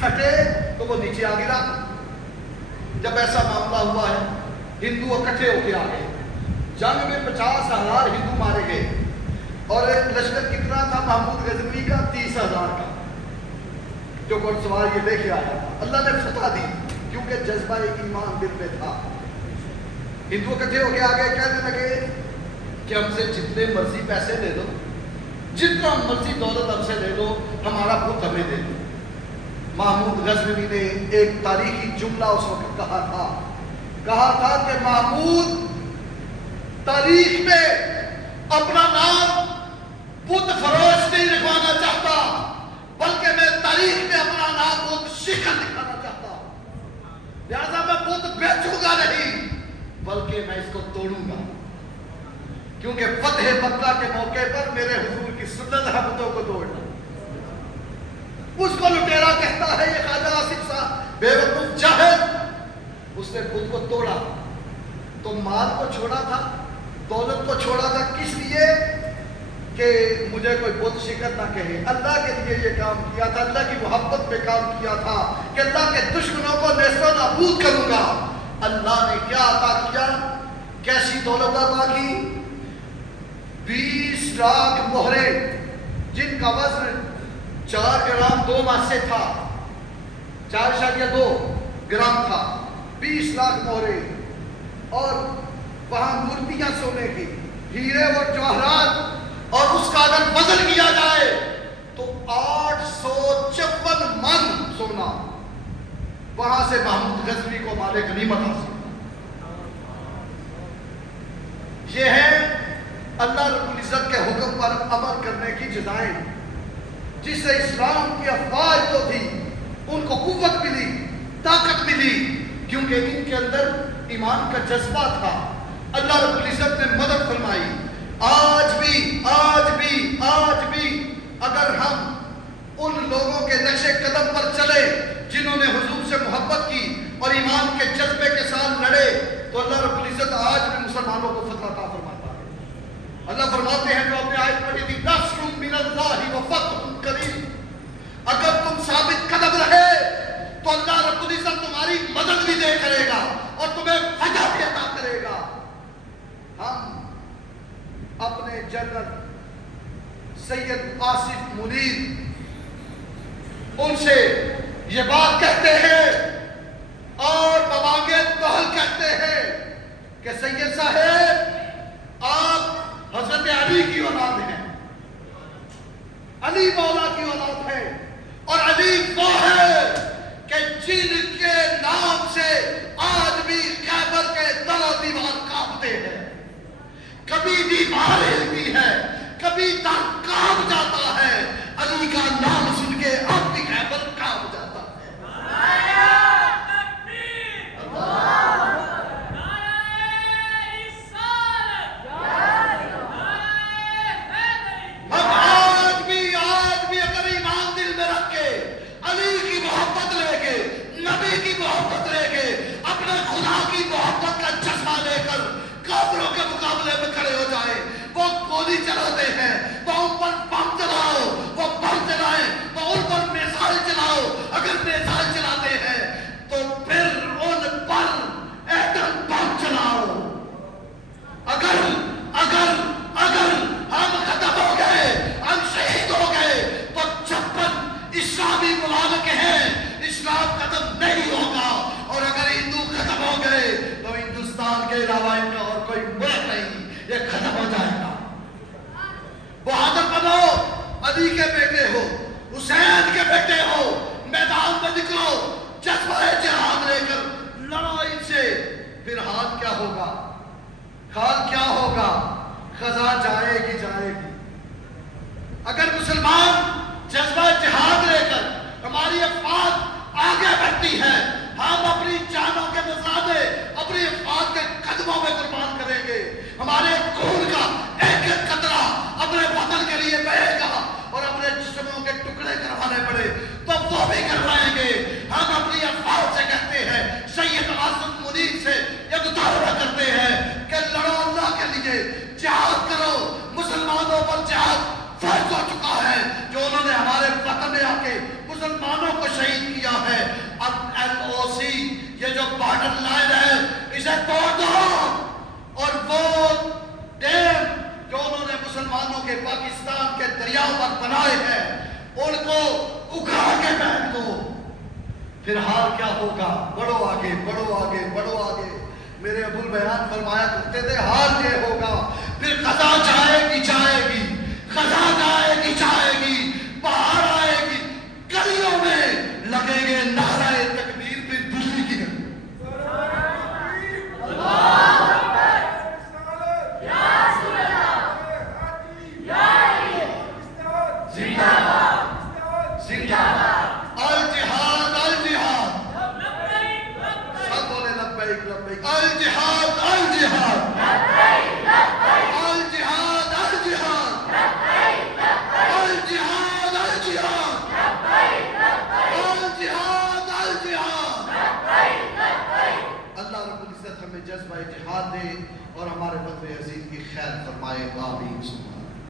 پھٹے تو وہ نیچے آ گرا۔ جب ایسا معاملہ ہوا ہے، ہندو اکٹھے ہو کے آ گئے، جنگ میں 50,000 ہندو مارے گئے، اور لشکر کتنا تھا محمود غزنوی کا؟ 30,000 کا، جو گھڑ سوار یہ لے کے آیا تھا۔ اللہ نے فتح دی کیونکہ جذبہ ایمان دل میں تھا۔ ہندو اکٹھے ہو کے آ گئے، کہنے لگے کہ ہم سے جتنے مرضی پیسے لے لو، جتنا مرضی دولت ہم سے لے لو، ہمارا بت ہمیں دے دو۔ محمود غزنوی نے ایک تاریخی جملہ اس وقت کہا تھا کہ محمود تاریخ میں اپنا نام بت فروش نہیں لکھوانا چاہتا، بلکہ میں تاریخ میں اپنا نام بت شکن لکھانا چاہتا ہوں۔ لہذا میں بت بیچوں گا نہیں، بلکہ میں اس کو توڑوں گا، کیونکہ فتح مکہ کے موقع پر میرے حضور کی سنت ہے بتوں کو توڑنا۔ اس کو لٹیرا کہتا ہے، یہ خواجہ آصف صاحب بے وقوف جاہل، اس نے بت کو توڑا تو مال کو چھوڑا تھا، دولت کو چھوڑا تھا، کس لیے؟ کہ مجھے کوئی بت شکن نہ کہے۔ اللہ کے لیے یہ کام کیا تھا، اللہ کی محبت میں کام کیا تھا کہ اللہ کے دشمنوں کو نیست و نابود کروں گا۔ اللہ نے کیا عطا کیا؟ کیسی دولت عطا کی؟ 20 لاکھ مہریں، جن کا وزن 4 گرام 2 ماسے تھا، 4.2 گرام تھا، 20 لاکھ مہریں، اور وہاں مورتیاں سونے کی، ہیرے اور جواہرات، اور اس کا اگر وزن کیا جائے تو 854 من سونا۔ وہاں سے محمود غزنوی کو مال غنیمت حاصل۔ یہ ہے اللہ رب العزت کے حکم پر عمل کرنے کی جزائیں، جس سے اسلام کی افواج جو تھی ان کو قوت ملی، طاقت ملی، کیونکہ ان کے اندر ایمان کا جذبہ تھا۔ اللہ رب العزت نے مدد فرمائی۔ آج بھی اگر ہم ان لوگوں کے نقش قدم پر چلے جنہوں نے حضور سے محبت کی اور ایمان کے جذبے کے ساتھ لڑے، تو اللہ رب العزت آج بھی مسلمانوں کو فتح عطا فرماتا ہے۔ اللہ فرماتے ہیں جو اپنے آیت پڑھی تھی، نصر من اللہ وفتح قریب، اگر تم ثابت قدم رہے تو اللہ رب العزت تمہاری مدد بھی دے کرے گا اور تمہیں فتح بھی عطا کرے گا۔ ہم اپنے جنرل سید آصف منیر ان سے یہ بات کہتے ہیں اور بوانگے توہل کہتے ہیں کہ سید صاحب آپ حضرت علی کی اولاد ہیں، علی مولا کی اولاد ہے، اور علی وہ ہے کہ جن کے نام سے آج بھی خیبر کے در و دیوار کانپتے ہیں۔ کبھی دیوار ہلتی ہے، کبھی در کانپ جاتا ہے، علی کا نام سن کے اب بھی خیبر کانپ جاتا ہے۔ ہم آج بھی اگر ایمان دل میں رکھ کے، علی کی محبت لے کے، نبی کی محبت لے کے، اپنے خدا کی محبت کا جذبہ لے کر کافروں کے مقابلے میں کھڑے ہو جائے۔ وہ گولی چلاتے ہیں، وہ ان پر بم چلاؤ، وہ بم چلائیں تو ان پر میزائل چلاؤ، اگر میزائل چلاتے ہیں تو پھر ان پر ایٹم بم چلاؤ۔ اگر ہم ختم ہو گئے، ہم شہید ہو گئے تو 56 اسلامی ممالک ہیں، اسلام ختم نہیں ہوگا، اور اگر ہندو ختم ہو گئے تو ہندوستان کے علاوہ ان کا اور کوئی ملک نہیں، یہ ختم ہو جائے گا۔ بہادر بنو، علی کے بیٹے ہو، حسین کے بیٹے ہو، میدان میں نکلو، جذبہ جہاد لے کر لڑو ان سے، پھر حال کیا ہوگا؟ خزاں جائے گی۔ اگر مسلمان جذبہ جہاد لے کر ہماری افواج آگے بڑھتی ہے، ہم اپنی جانوں کے نذرانے اپنی افواج کے قدموں میں قربان کریں گے، ہمارے خون کا ایک ایک قطرہ اپنے وطن کے لیے بہے گا، اور اپنے جسموں کے ٹکڑے کروانے پڑے تو وہ بھی کروائیں گے۔ ہم اپنی افواج سے کہتے ہیں، سید آصف منیر سے یہ مطالبہ کرتے ہیں کہ لڑو اللہ کے لیے، جہاد کرو، مسلمانوں پر جہاد فرض ہو چکا ہے، جو انہوں نے ہمارے وطن میں آ کے مسلمانوں کو شہید کیا ہے. اب LOC یہ جو بارڈر لائن ہے اسے توڑ دو اور وہ ڈیم جو انہوں نے مسلمانوں کے پاکستان کے دریاؤں پر بنائے ہیں ان کو اکھاڑ کے پھینک دو. پھر حال کیا ہوگا؟ بڑھو آگے بڑھو آگے بڑھو آگے. میرے ابو البیان فرمایا کرتے تھے حال یہ ہوگا پھر قضا جائے گی جائے گی، قضا جائے گی جائے گی، باہر آئے گی، گلیوں میں لگیں گے نعرہ تکبیر، پھر دلی کی الجہاد الجہاد الجہاد الجہاد الجہاد الجہاد الجہاد الجہاد. اللہ رب العزت ہمیں جذبہ جہاد دے اور ہمارے وطن عزیز کی خیر فرمائے. آمین.